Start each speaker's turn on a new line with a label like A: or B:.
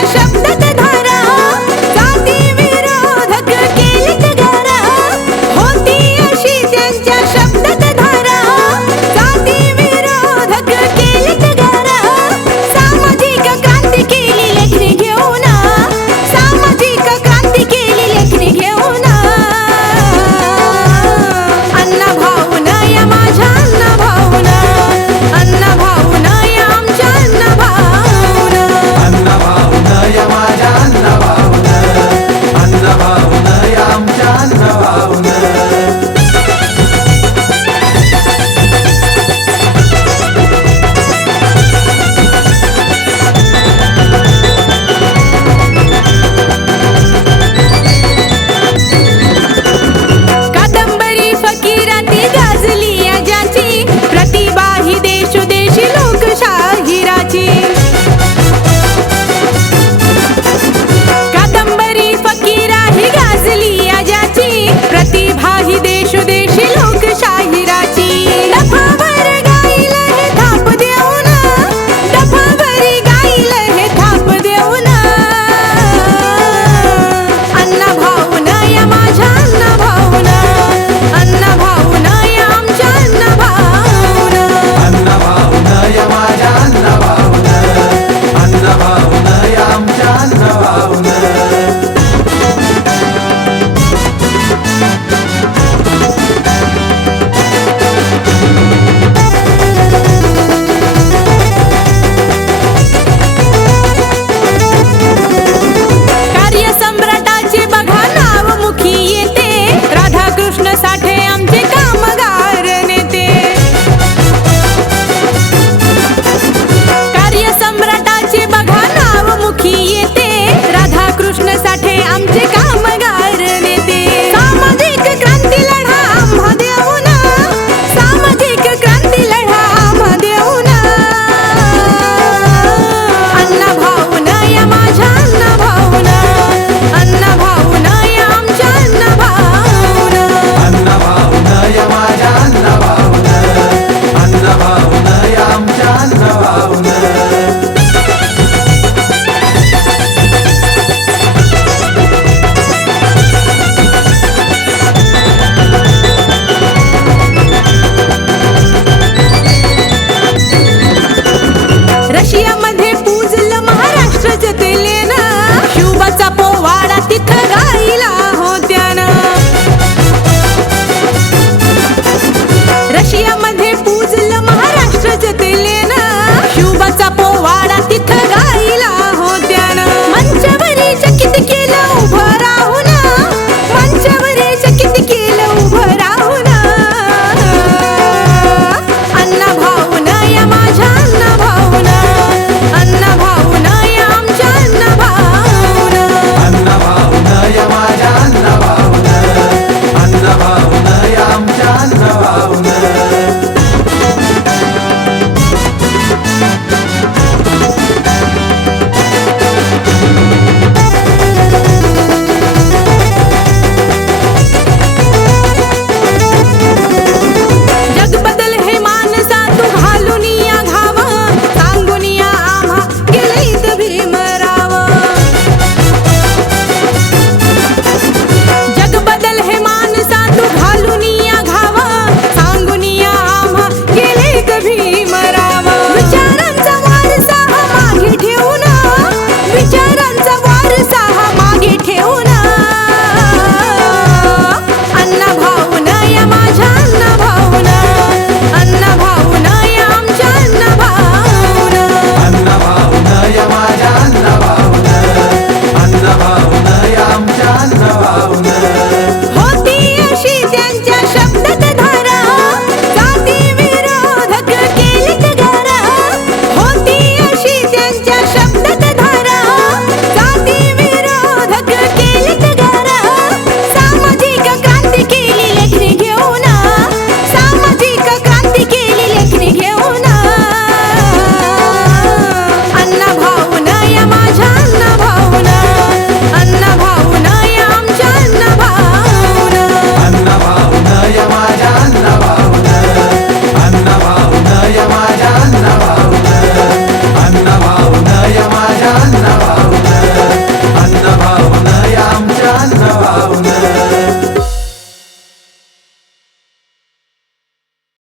A: deixa